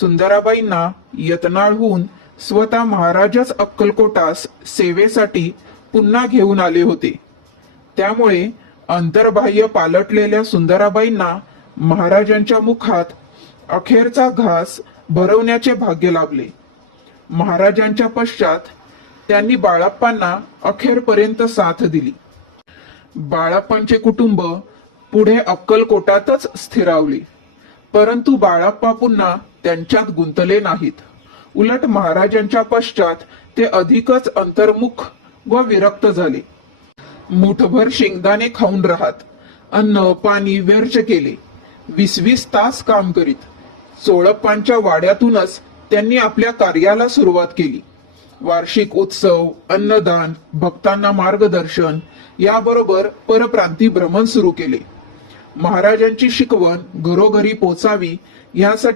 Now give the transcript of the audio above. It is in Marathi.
सुंदराबाईंना यत्नाळहून स्वतः महाराजच अक्कलकोटास सेवेसाठी पुन्हा घेऊन आले होते. त्यामुळे अंतर्बाह्य पालटलेल्या सुंदराबाईंना महाराजांच्या मुखात अखेरचा घास भरवण्याचे भाग्य लाभले. महाराजांच्या पश्चात त्यांनी बाळाप्पांना अखेरपर्यंत साथ दिली. बाळाप्पांचे कुटुंब पुढे अक्कलकोटातच स्थिरावले. परंतु बाळाप्पा पुन्हा त्यांच्यात गुंतले नाहीत. उलट महाराजांच्या पश्चात ते अधिकच अंतर्मुख व विरक्त झाले. मुठभर शेंगदाणे खाऊन राहत, अन्न पाणी व्यर्थ केले. 20-20 तास काम करीत चोळप्पांच्या वाड्यातूनच त्यांनी आपल्या कार्याला सुरुवात केली. वार्षिक उत्सव, अन्नदान, भक्तांना मार्गदर्शन याबरोबर परप्रांती भ्रमण सुरू केले. महाराजांची शिकवण घरोघरी पोचावी यासाठी